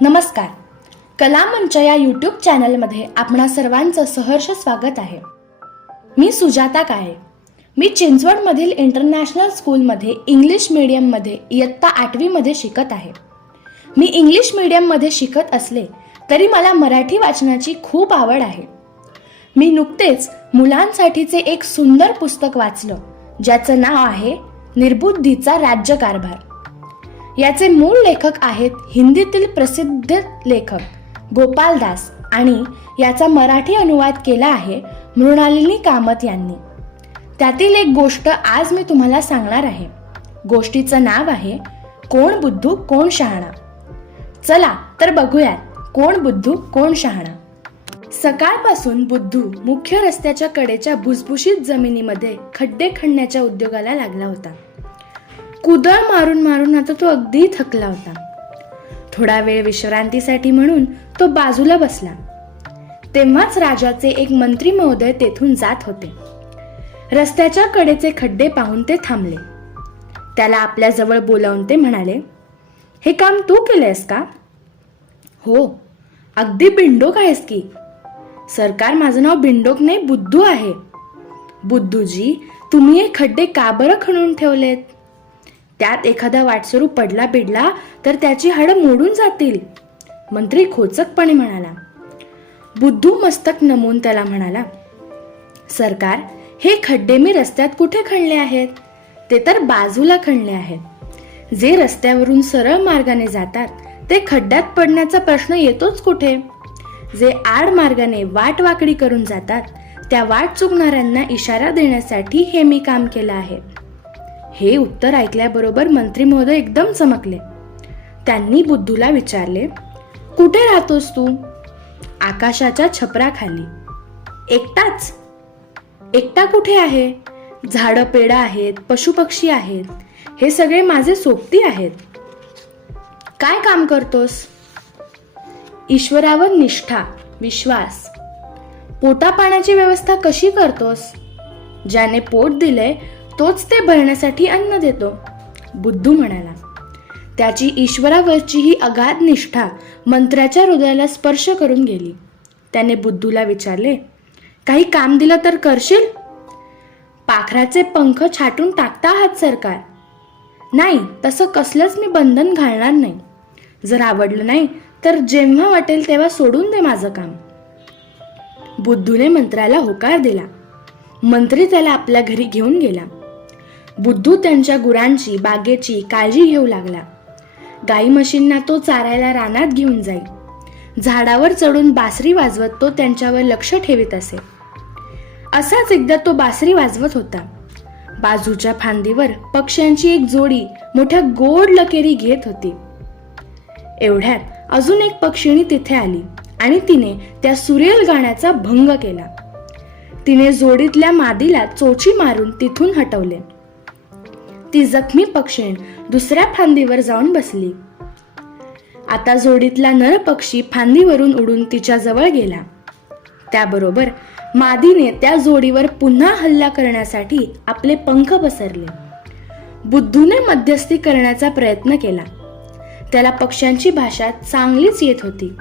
नमस्कार. कलामंच या यूट्यूब चॅनलमध्ये आपणा सर्वांचं सहर्ष स्वागत आहे. मी सुजाता काळे. मी चिंचवडमधील इंटरनॅशनल स्कूलमध्ये इंग्लिश मीडियममध्ये इयत्ता आठवीमध्ये शिकत आहे. मी इंग्लिश मीडियममध्ये शिकत असले तरी मला मराठी वाचनाची खूप आवड आहे. मी नुकतेच मुलांसाठीचे एक सुंदर पुस्तक वाचलं ज्याचं नाव आहे निर्बुद्धीचा राज्यकारभार. याचे मूळ लेखक आहेत हिंदीतील प्रसिद्ध लेखक गोपाल दास आणि याचा मराठी अनुवाद केला आहे मृणालिनी कामत यांनी. त्यातील एक गोष्ट आज मी तुम्हाला सांगणार आहे. गोष्टीचं नाव आहे कोण बुद्धू कोण शहाणा. चला तर बघूयात कोण बुद्धू कोण शहाणा. सकाळपासून बुद्धू मुख्य रस्त्याच्या कडेच्या भुसभुशीत जमिनीमध्ये खड्डे खणण्याच्या उद्योगाला लागला होता. कुदळ मारून मारून आता तो अगदी थकला होता. थोडा वेळ विश्रांतीसाठी म्हणून तो बाजूला बसला. तेव्हाच राजाचे एक मंत्री महोदय तेथून जात होते. रस्त्याच्या कडेचे खड्डे पाहून ते थांबले. त्याला आपल्या जवळ बोलावून ते म्हणाले हे काम तू केलंयस का? हो अगदी बिंडोक आहेस की. सरकार माझं नाव बिंडोक नाही बुद्धू आहे. बुद्धूजी तुम्ही हे खड्डे का बरं खणून ठेवलेत? त्यात एखादा वाटसरू पडला बिडला तर त्याची हाडं मोडून जातील. मंत्री खोचकपणे म्हणाला. बुद्धू मस्तक नमून त्याला म्हणाला सरकार हे खड्डे मी रस्त्यात कुठे खणले आहेत? ते तर बाजूला खणले आहेत. जे रस्त्यावरून सरळ मार्गाने जातात ते खड्ड्यात पडण्याचा प्रश्न येतोच कुठे? जे आड मार्गाने वाट वाकडी करून जातात त्या वाट चुकणाऱ्यांना इशारा देण्यासाठी हे मी काम केलं आहे. हे उत्तर ऐकल्याबरोबर मंत्री महोदय एकदम चमकले. त्यांनी बुद्धूला विचारले कुठे राहतोस तू? आकाशाच्या छपराखाली. एकटाच? एकटा कुठे आहे? झाडं पेडं आहेत पशुपक्षी आहेत हे सगळे माझे सोबती आहेत. काय काम करतोस? ईश्वरावर निष्ठा विश्वास. पोटा पाण्याची व्यवस्था कशी करतोस? ज्याने पोट दिलंय तोच ते भरण्यासाठी अन्न देतो. बुद्धू म्हणाला त्याची ईश्वरावरची ही अगाध निष्ठा मंत्र्याच्या हृदयाला स्पर्श करून गेली. त्याने बुद्धूला विचारले काही काम दिलं तर करशील? पाखराचे पंख छाटून टाकता आहात सरकार. नाही तसं कसलंच मी बंधन घालणार नाही. जर आवडलं नाही तर जेव्हा वाटेल तेव्हा सोडून दे माझं काम. बुद्धूने मंत्र्याला होकार दिला. मंत्री त्याला आपल्या घरी घेऊन गेला. बुद्धू त्यांच्या गुरांची बागेची काळजी घेऊ लागला. गाई म्हशींना तो चारायला रानात घेऊन जाई. झाडावर चढून बासरी वाजवत तो त्यांच्यावर लक्ष ठेवीत असे. असाच एकदा तो बासरी वाजवत होता. बाजूच्या फांदीवर पक्ष्यांची एक जोडी मोठ्या गोड लकेरी घेत होती. एवढ्यात अजून एक पक्षिणी तिथे आली आणि तिने त्या सुरेल गाण्याचा भंग केला. तिने जोडीतल्या मादीला चोची मारून तिथून हटवले. ती जखमी पक्षीण दुसऱ्या फांदीवर जाऊन बसली. आता जोडीतला नर पक्षी फांदीवरून उडून तिच्या जवळ गेला. त्याबरोबर मादीने त्या जोडीवर पुन्हा हल्ला करण्यासाठी आपले पंख पसरले. बुद्धूने मध्यस्थी करण्याचा प्रयत्न केला. त्याला पक्ष्यांची भाषा चांगलीच येत होती.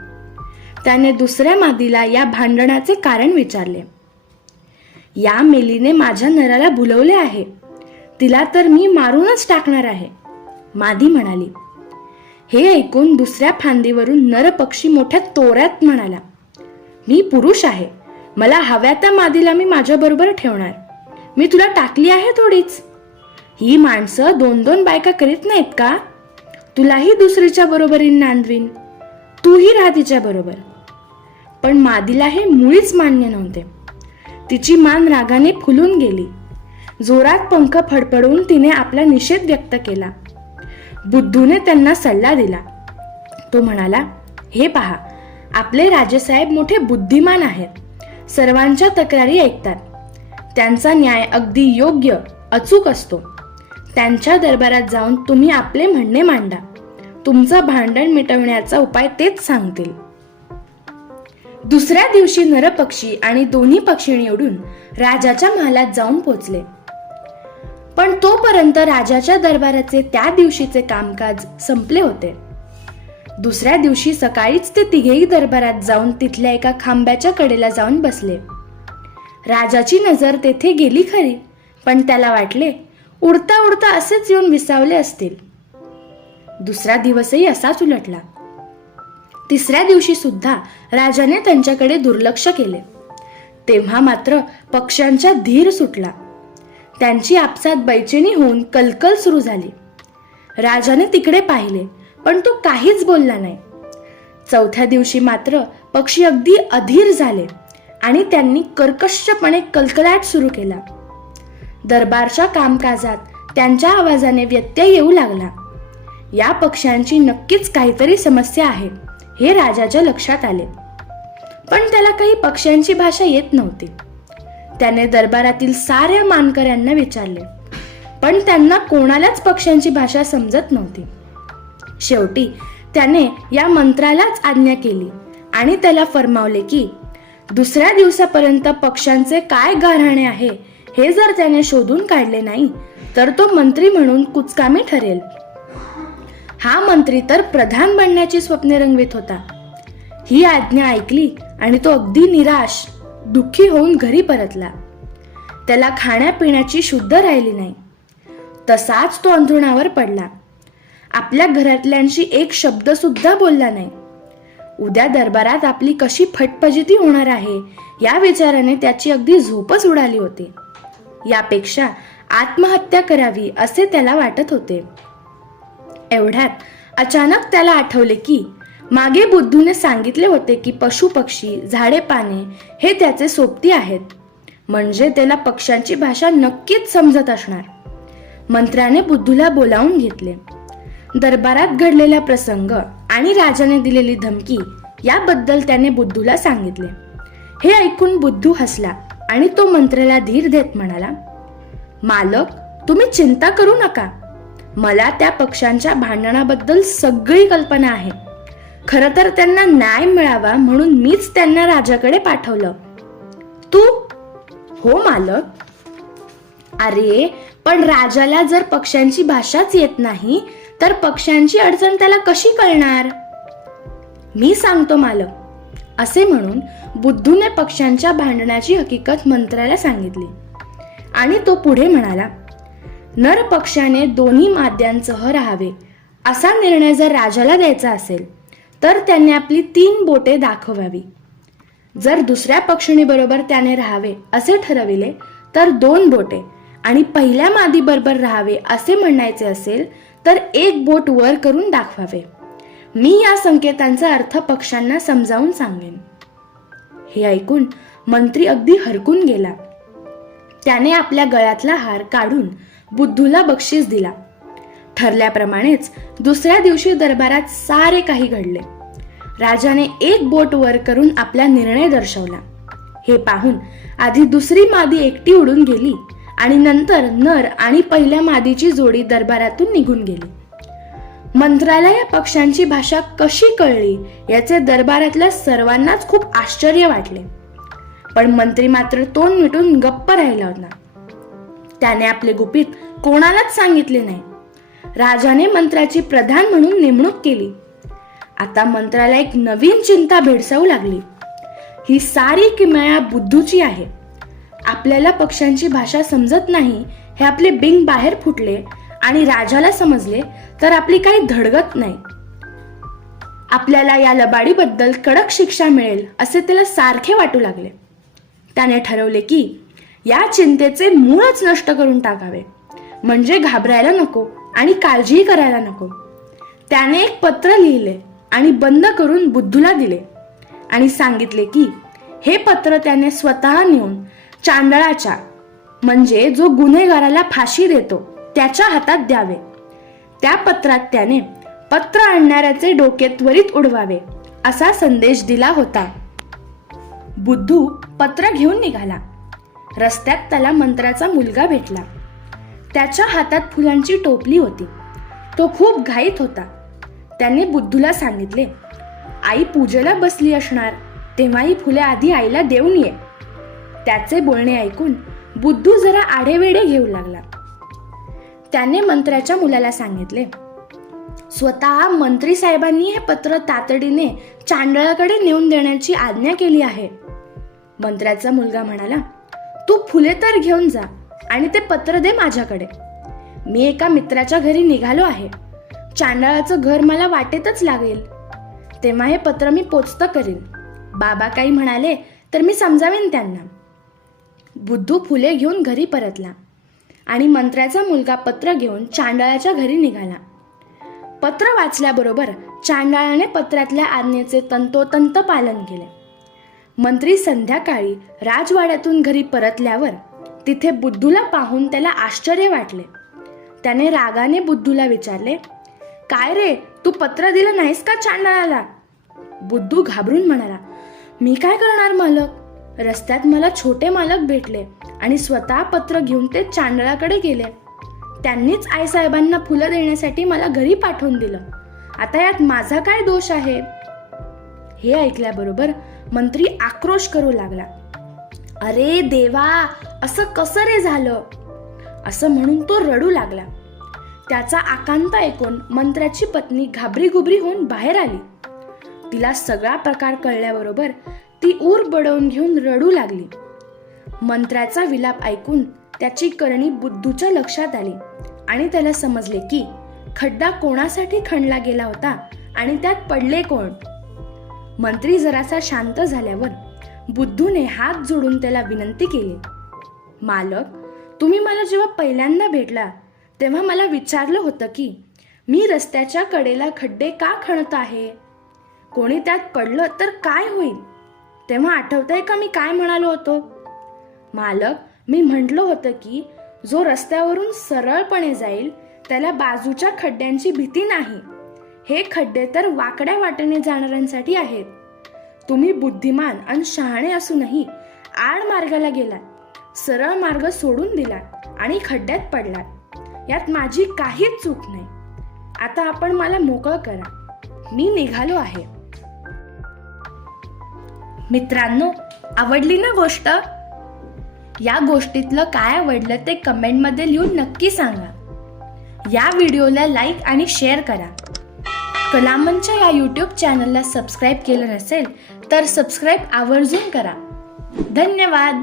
त्याने दुसऱ्या मादीला या भांडणाचे कारण विचारले. या मेलीने माझ्या नराला भुलवले आहे. तिला तर मी मारूनच टाकणार आहे. मादी म्हणाली. हे ऐकून दुसऱ्या फांदीवरून नरपक्षी मोठ्या तोऱ्यात म्हणाला. मी पुरुष आहे. मला हव्या त्या मादीला मी माझ्याबरोबर ठेवणार. मी तुला टाकली आहे थोडीच. ही माणसं दोन दोन बायका करीत नाहीत का? तुलाही दुसरीच्या बरोबरीन नांदवीन. तूही राहा तिच्या बरोबर. पण मादीला हे मुळीच मान्य नव्हते. तिची मान रागाने फुलून गेली. जोरात पंख फडफडवून तिने आपला निषेध व्यक्त केला. बुद्धूने त्यांना सल्ला दिला. तो म्हणाला हे पहा आपले राजेसाहेब मोठे बुद्धिमान आहेत. सर्वांच्या तक्रारी ऐकतात. त्यांचा न्याय अगदी योग्य अचूक असतो. त्यांच्या दरबारात जाऊन तुम्ही आपले म्हणणे मांडा. तुमचं भांडण मिटवण्याचा उपाय तेच सांगतील. दुसऱ्या दिवशी नरपक्षी आणि दोन्ही पक्षी निवडून राजाच्या महालात जाऊन पोचले. पण तोपर्यंत राजाच्या दरबाराचे त्या दिवशीचे कामकाज संपले होते. दुसऱ्या दिवशी सकाळीच ते तिघेही दरबारात जाऊन तिथल्या एका खांब्याच्या कडेला जाऊन बसले. राजाची नजर तेथे गेली खरी पण त्याला वाटले उडता उडता असेच येऊन विसावले असतील. दुसरा दिवसही असाच उलटला. तिसऱ्या दिवशी सुद्धा राजाने त्यांच्याकडे दुर्लक्ष केले. तेव्हा मात्र पक्ष्यांचा धीर सुटला. त्यांची आपसात बैचेनी होऊन कलकल सुरू झाली. राजाने तिकडे पाहिले पण तो काहीच बोलला नाही. चौथ्या दिवशी मात्र पक्षी अगदी अधीर झाले आणि त्यांनी कर्कशपणे कलकलाट सुरू केला. दरबारच्या कामकाजात त्यांच्या आवाजाने व्यत्यय येऊ लागला. या पक्ष्यांची नक्कीच काहीतरी समस्या आहे हे राजाच्या लक्षात आले. पण त्याला काही पक्ष्यांची भाषा येत नव्हती. त्याने दरबारातील साऱ्या मानकऱ्यांना विचारले. पण त्यांना कोणालाच पक्ष्यांची भाषा समजत नव्हती. शेवटी त्याने या मंत्रालाच आज्ञा केली आणि त्याला फरमावले की दुसऱ्या दिवसापर्यंत पक्ष्यांचे काय गाऱ्हाणे आहे हे जर त्याने शोधून काढले नाही तर तो मंत्री म्हणून कुचकामी ठरेल. हा मंत्री तर प्रधान बनण्याची स्वप्ने रंगवित होता. ही आज्ञा ऐकली आणि तो अगदी निराश दुःखी होऊन घरी परतला. त्याला खाण्यापिण्याची शुद्ध राहिली नाही. तसाच तो अंथरुणावर पडला. आपल्या घरातल्यांशी एक शब्दसुद्धा बोलला नाही. उद्या दरबारात आपली कशी फटफजिती होणार आहे या विचाराने त्याची अगदी झोपच उडाली होती. यापेक्षा आत्महत्या करावी असे त्याला वाटत होते. एवढ्यात अचानक त्याला आठवले की मागे बुद्धूने सांगितले होते की पशु पक्षी झाडे पाने हे त्याचे सोबती आहेत. म्हणजे त्याला पक्ष्यांची भाषा नक्कीच समजत असणार. मंत्र्याने बुद्धूला बोलावून घेतले. दरबारात घडलेला प्रसंग आणि राजाने दिलेली धमकी याबद्दल त्याने बुद्धूला सांगितले. हे ऐकून बुद्धू हसला आणि तो मंत्र्याला धीर देत म्हणाला मालक तुम्ही चिंता करू नका. मला त्या पक्ष्यांच्या भांडणाबद्दल सगळी कल्पना आहे. खरं तर त्यांना न्याय मिळावा म्हणून मीच त्यांना राजाकडे पाठवलं. तू? हो मालक. अरे पण राजाला जर पक्ष्यांची भाषाच येत नाही तर पक्ष्यांची अडचण त्याला कशी कळणार? मी सांगतो मालक. असे म्हणून बुद्धूने पक्ष्यांच्या भांडणाची हकीकत मंत्र्याला सांगितली. आणि तो पुढे म्हणाला नर पक्षाने दोन्ही माद्यांसह राहावे. असा निर्णय जर राजाला द्यायचा असेल तर त्याने आपली तीन बोटे दाखवावी. जर दुसऱ्या पक्षिणीबरोबर त्याने राहावे असे ठरविले तर दोन बोटे आणि पहिल्या मादीबरोबर राहावे असे म्हणायचे असेल तर एक बोट वर करून दाखवावे. मी या संकेतांचा अर्थ पक्ष्यांना समजावून सांगेन. हे ऐकून मंत्री अगदी हरकून गेला. त्याने आपल्या गळ्यातला हार काढून बुद्धूला बक्षीस दिला. ठरल्याप्रमाणेच दुसऱ्या दिवशी दरबारात सारे काही घडले. राजाने एक बोट वर करून आपला निर्णय दर्शवला. हे पाहून आधी दुसरी मादी एकटी उडून गेली आणि नंतर नर आणि पहिल्या मादीची जोडी दरबारातून निघून गेली. मंत्रालय या पक्ष्यांची भाषा कशी कळली याचे दरबारातल्या सर्वांनाच खूप आश्चर्य वाटले. पण मंत्री मात्र तोंड मिटून गप्प राहिला होता. त्याने आपले गुपित कोणालाच सांगितले नाही. राजाने मंत्र्याची प्रधान म्हणून नेमणूक केली. आता मंत्राला एक नवीन चिंता भेडसावू लागली. ही सारी किमया बुद्धूची आहे. आपल्याला पक्ष्यांची भाषा समजत नाही हे आपले बिंग बाहेर फुटले आणि राजाला समजले तर आपली काही धडगत नाही. आपल्याला या लबाडीबद्दल कडक शिक्षा मिळेल असे त्याला सारखे वाटू लागले. त्याने ठरवले की या चिंतेचे मूळच नष्ट करून टाकावे. म्हणजे घाबरायला नको. आणि काळजीही करायला नको. त्याने एक पत्र लिहिले आणि बंद करून बुद्धूला दिले आणि सांगितले की हे पत्र त्याने स्वतः नेऊन चांदळाच्या म्हणजे जो गुन्हेगाराला फाशी देतो त्याच्या हातात द्यावे. त्या पत्रात त्याने पत्र आणणाऱ्याचे डोके त्वरित उडवावे असा संदेश दिला होता. बुद्धू पत्र घेऊन निघाला. रस्त्यात त्याला मंत्र्याचा मुलगा भेटला. त्याच्या हातात फुलांची टोपली होती. तो खूप घाईत होता. त्याने बुद्धूला सांगितले आई पूजेला बसली असणार. तेव्हा ही फुले आधी आईला देऊन ये. त्याचे बोलणे ऐकून बुद्धू जरा आढेवेढे घेऊ लागला. त्याने मंत्र्याच्या मुलाला सांगितले स्वतः मंत्री साहेबांनी हे पत्र तातडीने चांडळाकडे नेऊन देण्याची आज्ञा केली आहे. मंत्र्याचा मुलगा म्हणाला तू फुले तर घेऊन जा. आणि ते पत्र दे माझ्याकडे. मी एका मित्राच्या घरी निघालो आहे. चांडाळाचं घर मला वाटेतच लागेल. तेव्हा हे पत्र मी पोचतं करीन. बाबा काही म्हणाले तर मी समजावेन त्यांना. बुद्धू फुले घेऊन घरी परतला आणि मंत्र्याचा मुलगा पत्र घेऊन चांडाळाच्या घरी निघाला. पत्र वाचल्याबरोबर चांडाळाने पत्रातल्या आज्ञेचे तंतोतंत पालन केले. मंत्री संध्याकाळी राजवाड्यातून घरी परतल्यावर तिथे बुद्धूला पाहून त्याला आश्चर्य वाटले. त्याने रागाने बुद्धूला विचारले काय रे तू पत्र दिलं नाहीस का चांडाळाला? बुद्धू घाबरून म्हणाला मी काय करणार मालक? रस्त्यात मला छोटे मालक भेटले आणि स्वतः पत्र घेऊन ते चांडळाकडे गेले. त्यांनीच आईसाहेबांना फुलं देण्यासाठी मला घरी पाठवून दिलं. आता यात माझा काय दोष आहे? हे ऐकल्याबरोबर मंत्री आक्रोश करू लागला. अरे देवा असं कसं रे झालं? असं म्हणून तो रडू लागला. त्याचा आकांत ऐकून मंत्र्याची पत्नी घाबरी घुबरी होऊन बाहेर आली. तिला सगळा प्रकार कळल्याबरोबर ती ऊर बडवून घेऊन रडू लागली. मंत्र्याचा विलाप ऐकून त्याची करणी बुद्धूच्या लक्षात आली आणि त्याला समजले की खड्डा कोणासाठी खणला गेला होता आणि त्यात पडले कोण? मंत्री जरासा शांत झाल्यावर बुद्धूने हात जोडून त्याला विनंती केली. मालक तुम्ही मला जेव्हा पहिल्यांदा भेटला तेव्हा मला विचारलं होतं की मी रस्त्याच्या कडेला खड्डे का खणत आहे? कोणी त्यात पडलं तर काय होईल? तेव्हा आठवतंय का मी काय म्हणालो होतो? मालक मी म्हटलं होतं की जो रस्त्यावरून सरळपणे जाईल त्याला बाजूच्या खड्ड्यांची भीती नाही. हे खड्डे तर वाकड्या वाटेने जाणाऱ्यांसाठी आहेत. तुम्ही बुद्धिमान आणि शहाणे असूनही आड मार्गाला गेलात सरळ मार्ग सोडून दिलात आणि खड्ड्यात पडलात. यात माझी काहीच चूक नाही. आता आपण मला मोकळं करा. मी निघालो आहे. मित्रांनो आवडली ना गोष्ट? या गोष्टीतलं काय आवडलं ते कमेंटमध्ये लिहून नक्की सांगा. या व्हिडिओला लाईक आणि शेअर करा. कलामनच्या या यूट्यूब चॅनलला सबस्क्राईब केलं नसेल तर सबस्क्राईब आवर्जून करा. धन्यवाद.